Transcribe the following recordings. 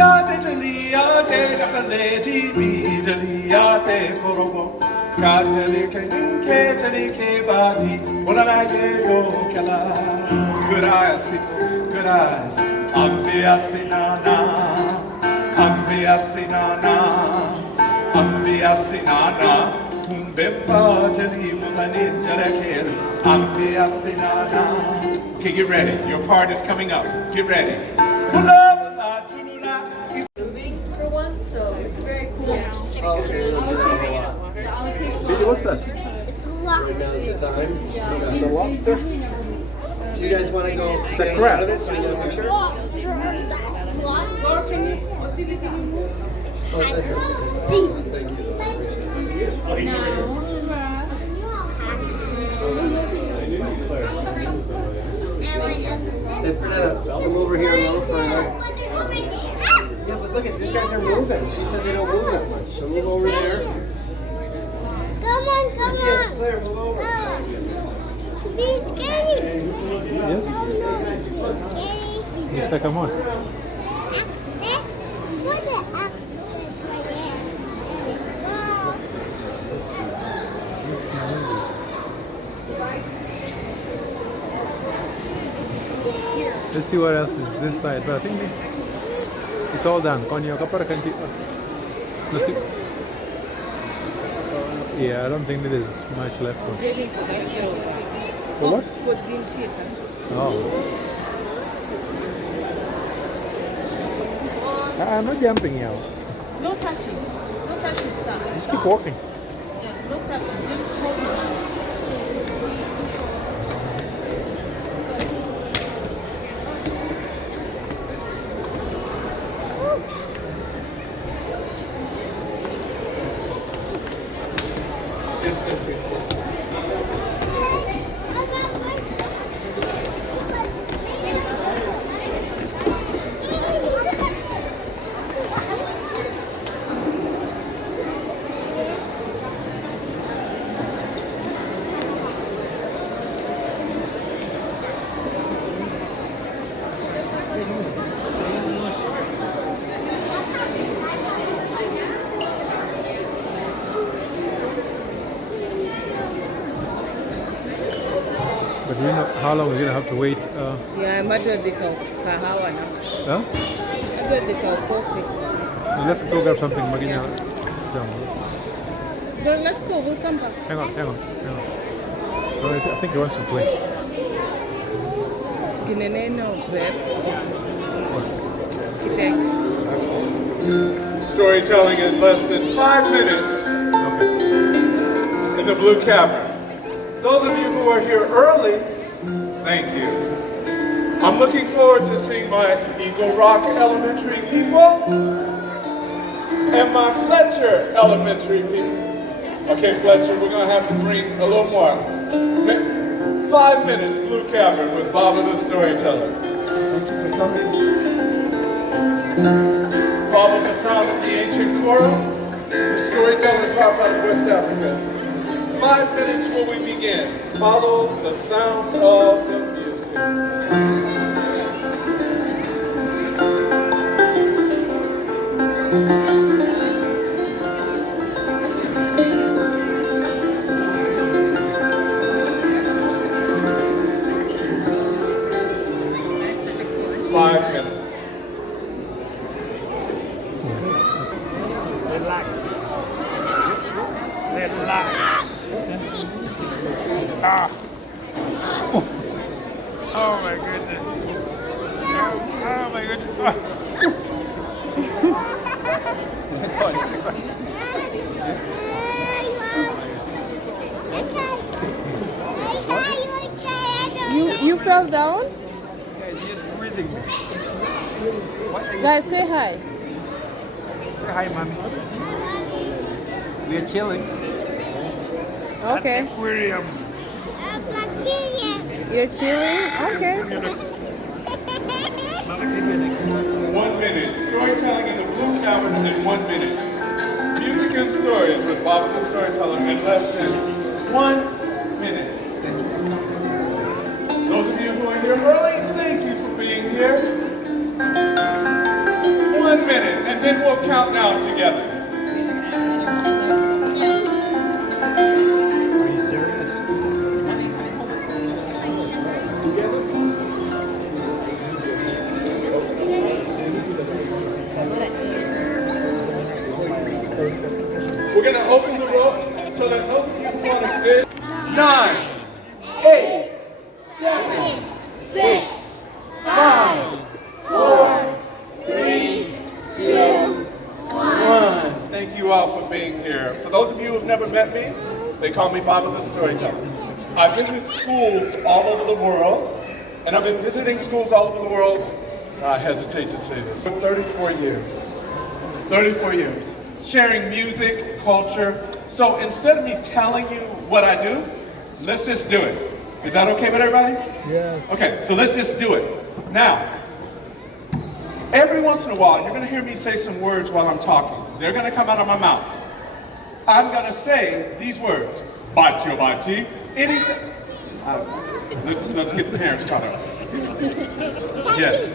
Jaliyate Dakaleti Jaliyate Korobo Kajalike Ninke Jalike Badi Olanaye Yo Kala. Good eyes, people, good eyes. Ambiasinana, Ambiasinana, Ambiasinana. Tumbempa Jali Musanin Jalakir, Ambiasinana. Okay, get ready. Your part is coming up. Get ready. Moving for once, so it's very cool. Yeah. Okay, I'll take what's that? Right now is the time. Yeah. It's a lobster? Do you guys want to go It's a stand crab. out of it so we get a picture? Hey, Fernanda, come over here a little further. Yeah, but look at these guys are moving. She said they don't move that much. So move over there. Come on, come Yes, on. Claire, move over. Be scary. Yes? Oh no, it's scary. Mister, come on. Accident? What's an accident right there? Let's see what else is this side. But I think it's all done. Konyo kapara kanti. Let's see. Yeah, I don't think there's much left. Waiting for that show. For what? For green tea. Oh. I'm not jumping now. No touching. No touching stuff. Just keep walking. Yeah, no touching. Just hold it. But you know how long we're gonna have to wait? Yeah, I'm not doing the kahawa now. Huh? I'm doing the coffee. Let's go grab something. Magina. So let's go. We'll come back. Hang on. Oh, I think he wants to play. Gineneno, Beb. Kitek. Storytelling in less than 5 minutes Okay. in the Blue Cavern. Those of you who are here early, thank you. I'm looking forward to seeing my Eagle Rock Elementary people and my Fletcher Elementary people. Okay, Fletcher, we're going to have to bring a little more. 5 minutes, Blue Cavern with Baba the Storyteller. Thank you for coming. Follow the sound of the ancient choral. The storytellers hop out of West Africa. 5 minutes will we begin. Follow the sound of the music. Relax. Ah. Oh my goodness. Oh my goodness. You fell down? Guys, you're squeezing me. Guys, say hi. Say hi, mommy. We're chilling. Okay. Aquarium. You're chilling? Okay. 1 minute. Storytelling in the Blue Cavern in 1 minute. Music and stories with Baba the Storyteller in less than 1 minute. Thank you for coming. Those of you who are here early, thank you for being here. 1 minute. and then we'll count down together. Are you serious? We're going to open the ropes so that those of you who want to sit. 9, 8, 7, 6, 5, 4, 3, 2, 1. Thank you all for being here. For those of you who have never met me, they call me Bob the Storyteller. I visit schools all over the world, and I've been visiting schools all over the world, I hesitate to say this, for 34 years. 34 years. Sharing music, culture. So instead of me telling you what I do, let's just do it. Is that okay with everybody? Yes. Okay, so let's just do it. Now, every once in a while, you're going to hear me say some words while I'm talking. They're going to come out of my mouth. I'm going to say these words. Bati bati. Anytime. Let's get the parents caught up. Yes.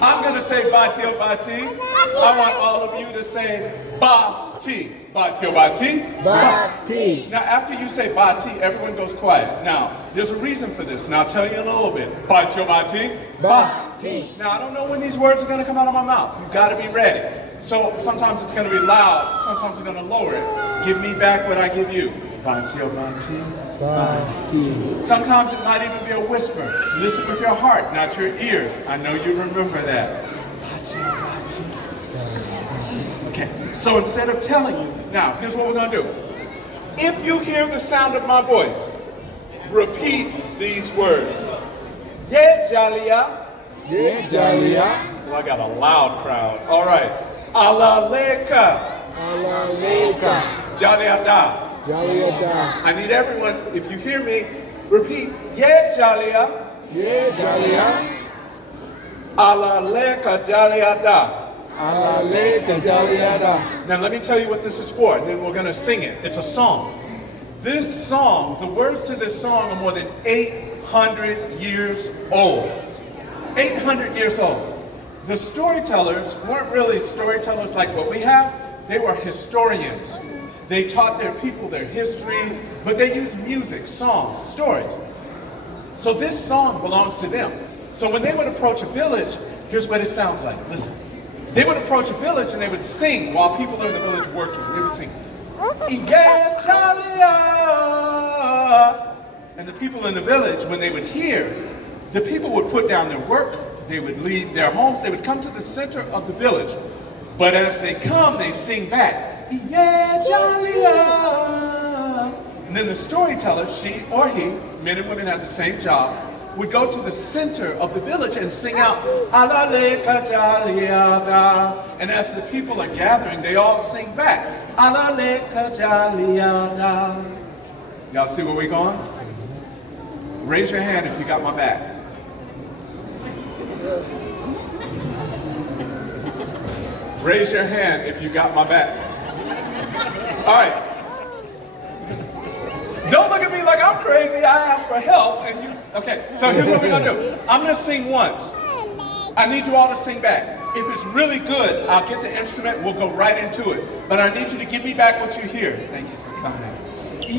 I'm going to say bati bati. I want all of you to say bati. Bati bati. Bati. Now, after you say bati, everyone goes quiet. Now, there's a reason for this, and I'll tell you in a little bit. Bati bati. Bati. Now, I don't know when these words are going to come out of my mouth. You've got to be ready. So sometimes it's going to be loud, sometimes I'm going to lower it. Give me back what I give you. Bati bati. Bati. Sometimes it might even be a whisper. Listen with your heart, not your ears. I know you remember that. Bati bati. Okay, so instead of telling you, now, here's what we're going to do. If you hear the sound of my voice, repeat these words. Yeah, Jalia. Yeah, Jalia. Well, I got a loud crowd. All right. Alaleka. Alaleka. Jaliada. Jaliada. I need everyone, if you hear me, repeat. Yeah, Jalia. Yeah, Jalia. Alaleka Jaliada. Alaleka Jaliada. Now let me tell you what this is for, and then we're going to sing it. It's a song. This song, the words to this song are more than 800 years old. 800 years old. The storytellers weren't really storytellers like what we have. They were historians. They taught their people their history, but they used music, song, stories. So this song belongs to them. So when they would approach a village, here's what it sounds like. Listen. They would approach a village and they would sing while people are in the village working. They would sing, "Yeah, Jalia." And the people in the village, when they would hear, the people would put down their work, they would leave their homes, they would come to the center of the village. But as they come, they sing back, "Yeah, Jalia." And then the storyteller, she or he, men and women had the same job, would go to the center of the village and sing out, "Alaleka Jaliada." And as the people are gathering, they all sing back, "Alaleka Jaliada." Y'all see where we're going? Raise your hand if you got my back. Raise your hand if you got my back. All right. Don't look at me like I'm crazy. I asked for help and you, okay. So here's what we're gonna do. I'm gonna sing once. I need you all to sing back. If it's really good, I'll get the instrument, we'll go right into it. But I need you to give me back what you hear. Thank you for coming.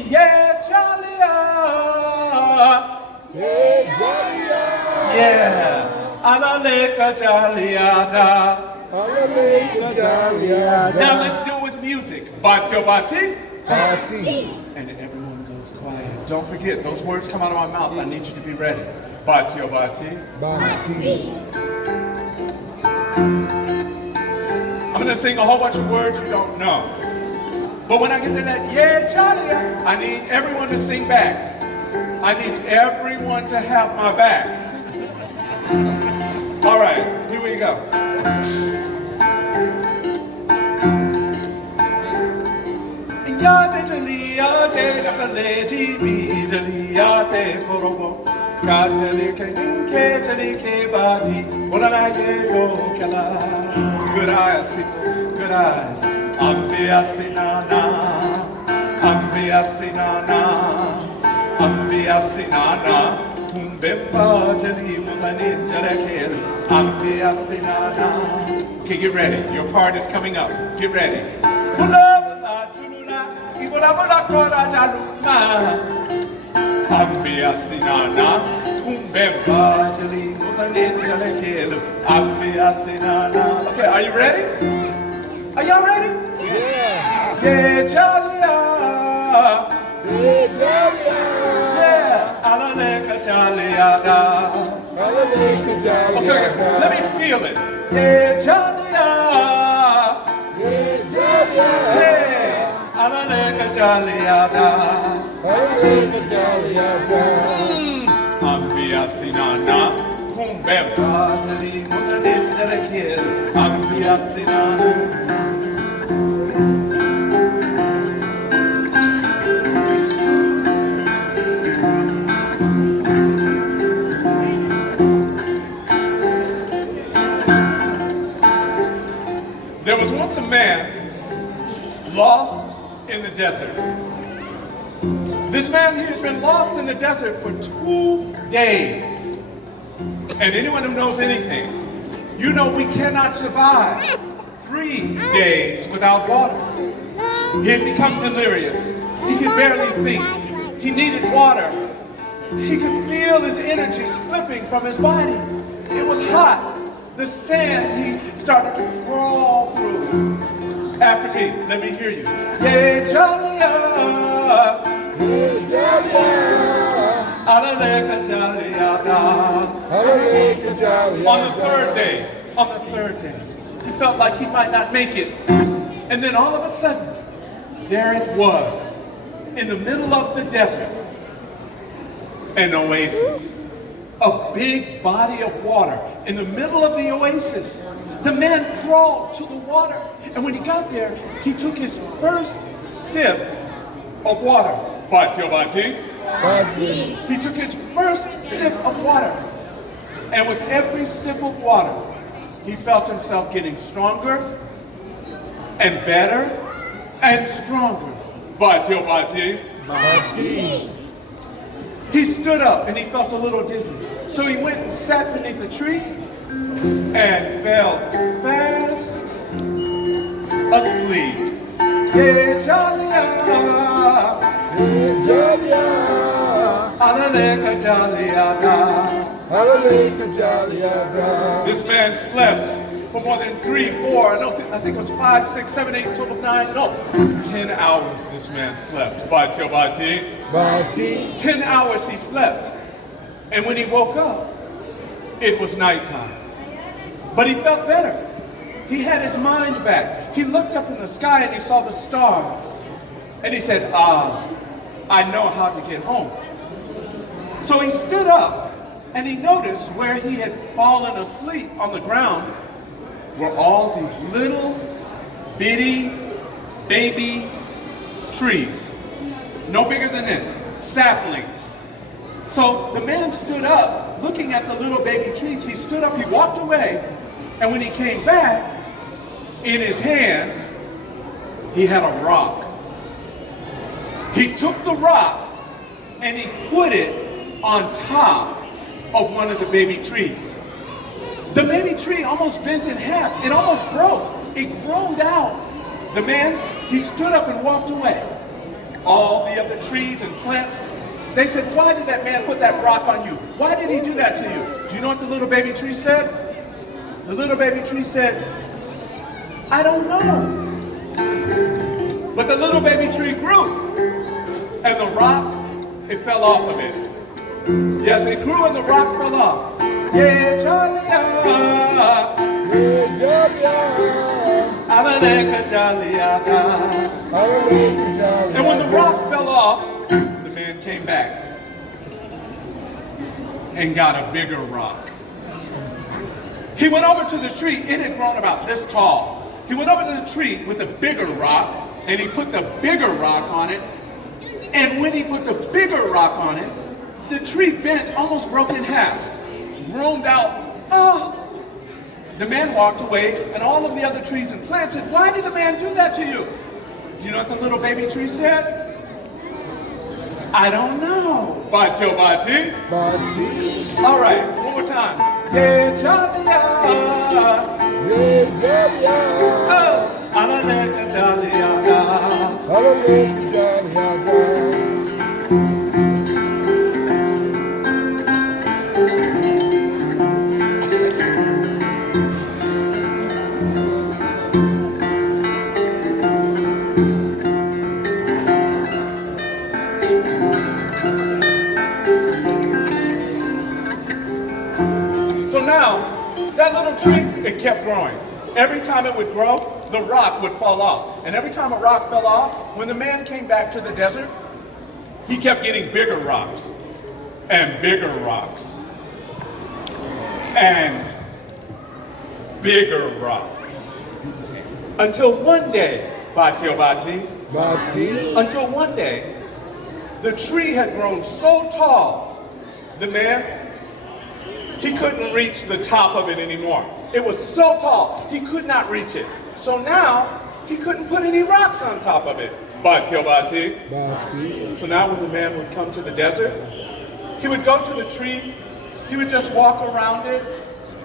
Yeah, Jalia. Yeah, Jalia. Yeah. Alaleka Jaliada. Alaleka Jaliada. Now let's do it with music. Bati bati. Bati. And everyone goes quiet. Don't forget, those words come out of my mouth. I need you to be ready. Bati bati. Bati. I'm going to sing a whole bunch of words you don't know. But when I get to that, yeah, Jalia, I need everyone to sing back. I need everyone to have my back. All right, here we go. Good eyes, people, good eyes. Ambia sinana, ambia sinana, ambia sinana. Kumbemba Jali Muzanin Jalakel, Ampia Sinana. Okay, get ready. Your part is coming up. Get ready. Kulabala Tulula, Ibolabala Kora Jaluma. Ampia Sinana, Kumbemba Jali Muzanin Jalakel, Ampia Sinana. Okay, are you ready? Are y'all ready? Yeah. Yeah, Jalia. Yeah, Jalia. Yeah, Alaleka Jalia. Okay, let me feel it. Yeah, Jalia. Yeah, Jalia. Yeah, Alaleka Jalia. Alaleka Jalia. Ambia Sinana. Kumbemba Jali Muzanin Jalakel, Ambia Sinana. There was once a man lost in the desert. This man, he had been lost in the desert for 2 days. And anyone who knows anything, you know we cannot survive 3 days without water. He had become delirious. He could barely think. He needed water. He could feel his energy slipping from his body. It was hot. The sand he started to crawl through. After me, let me hear you. Yeah, Jalia. Yeah, Jalia. Alaleka Jalia. Alaleka Jalia. On the third day, he felt like he might not make it. And then all of a sudden, there it was, in the middle of the desert, an oasis. A big body of water in the middle of the oasis. The man crawled to the water, and when he got there, he took his first sip of water. He took his first sip of water, and with every sip of water, he felt himself getting stronger and better and stronger. He stood up and he felt a little dizzy. So he went and sat beneath a tree and fell fast asleep. Yeah, Jalia. Yeah, Jalia. Alaleka Jalia. Alaleka Jalia. This man slept for more than 3, 4, I think it was 5, 6, 7, 8, total of 9, no, 10 hours this man slept. 10 hours he slept. And when he woke up, it was nighttime. But he felt better. He had his mind back. He looked up in the sky and he saw the stars. And he said, I know how to get home. So he stood up and he noticed where he had fallen asleep on the ground were all these little bitty baby trees. No bigger than this, saplings. So the man stood up, looking at the little baby trees. He stood up, he walked away, and when he came back, in his hand, he had a rock. He took the rock and he put it on top of one of the baby trees. The baby tree almost bent in half. It almost broke. It groaned out. The man, he stood up and walked away. All the other trees and plants, they said, why did that man put that rock on you? Why did he do that to you? Do you know what the little baby tree said? The little baby tree said, I don't know. But the little baby tree grew. And the rock, it fell off of it. Yes, it grew and the rock fell off. Yeah, Jalia. Yeah, Jalia. Alaleka Jalia. Alaleka Jalia. And when the rock fell off, the man came back and got a bigger rock. He went over to the tree. It had grown about this tall. He went over to the tree with a bigger rock, and he put the bigger rock on it. And when he put the bigger rock on it, the tree bent, almost broke in half, groaned out, oh. The man walked away, and all of the other trees and plants said, why did the man do that to you? Do you know what the little baby tree said? I don't know. Batil Bati. Bati. All right, one more time. Yeah, Jalia. Yeah, Jalia. Oh, Alaleka Jalia. Hallelujah, Jalia. So now, that little tree, it kept growing. Every time it would grow, the rock would fall off. And every time a rock fell off, when the man came back to the desert, he kept getting bigger rocks and bigger rocks and bigger rocks. Until one day, Batil Bati, Bati. until one day, the tree had grown so tall, the man, he couldn't reach the top of it anymore. It was so tall, he could not reach it. So now, he couldn't put any rocks on top of it. Batil Bati. Bati. So now when the man would come to the desert, he would go to the tree, he would just walk around it,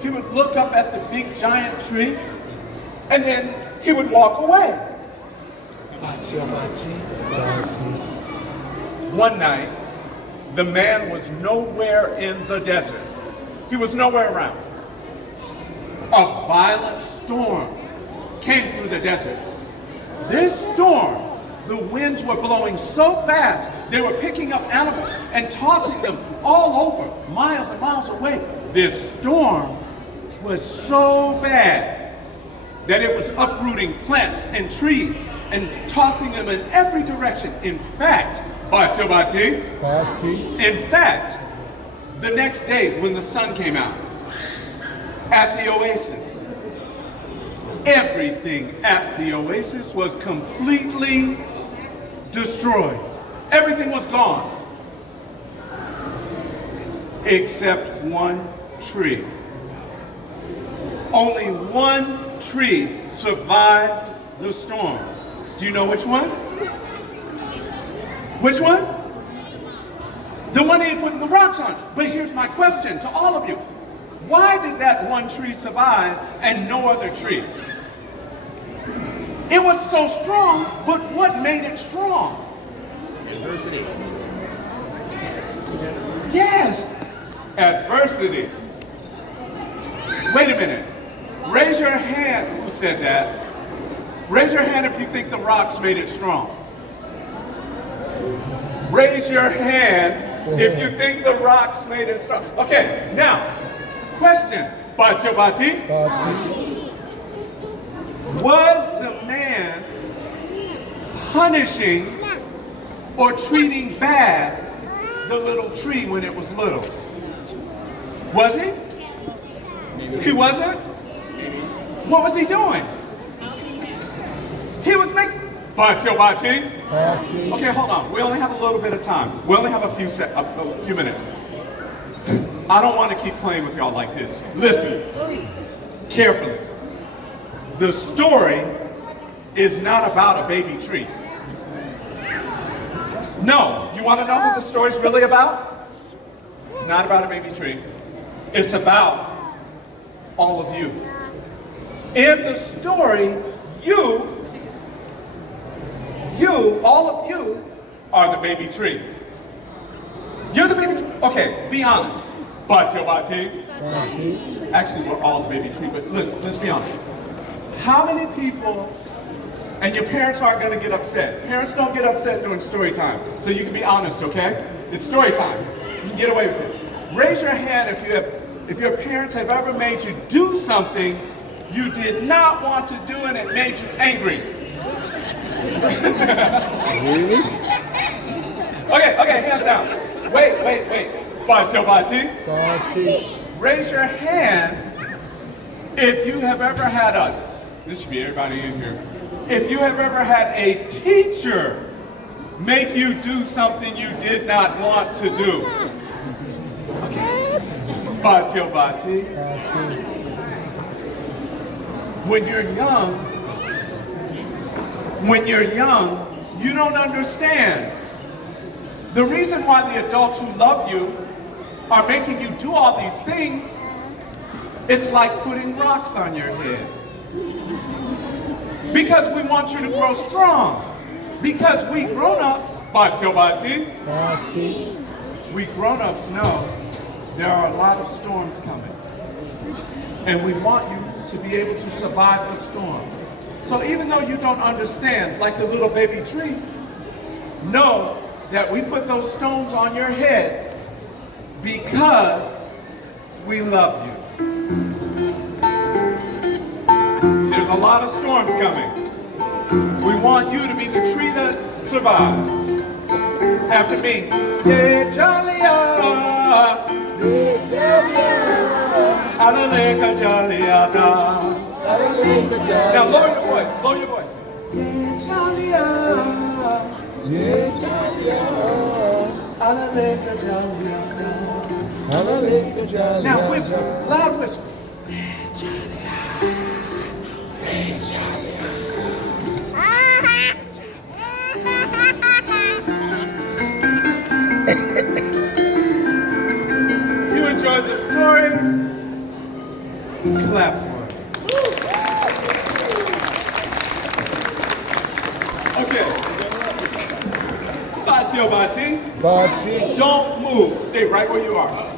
he would look up at the big giant tree, and then he would walk away. Batil Bati. Bati. One night, the man was nowhere in the desert. He was nowhere around. A violent storm came through the desert. This storm, the winds were blowing so fast, they were picking up animals and tossing them all over, miles and miles away. This storm was so bad that it was uprooting plants and trees and tossing them in every direction. In fact, Batil Bati, Bati. in fact, the next day when the sun came out, at the oasis, everything at the oasis was completely destroyed. Everything was gone. Except one tree. Only one tree survived the storm. Do you know which one? Which one? The one he had put the rocks on. But here's my question to all of you. Why did that one tree survive and no other tree? It was so strong, but what made it strong? Adversity. Yes, adversity. Wait a minute. Raise your hand. Who said that? Raise your hand if you think the rocks made it strong. Raise your hand if you think the rocks made it strong. Okay, now, question. Batil Bati, Bati. was the man punishing or treating bad the little tree when it was little? Was he? He wasn't? What was he doing? He was making... Batil Bati. Bati. Okay, hold on. We only have a little bit of time. We only have a few minutes. I don't want to keep playing with y'all like this. Listen carefully. The story is not about a baby tree. No. You want to know what the story's really about? It's not about a baby tree. It's about all of you. In the story, all of you, are the baby tree. You're the baby tree. Okay, be honest. Batil Bati. Bati. Actually, we're all the baby tree, but let's be honest. How many people, and your parents aren't going to get upset. Parents don't get upset during story time, so you can be honest, okay? It's story time. You can get away with this. Raise your hand if your parents have ever made you do something you did not want to do and it made you angry. Really? Okay, hands down. Wait. Batil Bati. Bati. Raise your hand if you have ever had this should be everybody in here. If you have ever had a teacher make you do something you did not want to do. Okay. Batil Bati. Bati. When you're young, you don't understand. The reason why the adults who love you are making you do all these things, it's like putting rocks on your head. Because we want you to grow strong. Because we grown-ups, Bati, we grown-ups know there are a lot of storms coming. And we want you to be able to survive the storm. So even though you don't understand, like the little baby tree, know that we put those stones on your head because we love you. There's a lot of storms coming. We want you to be the tree that survives. After me. Yeah, Jalia. Alaleka Jaliada. Now lower your voice, lower your voice. Yeah, Jalia. Alaleka Jaliada. Now whisper, loud whisper. If you enjoyed the story, clap for it. Okay. Bati. Bati. Don't move. Stay right where you are.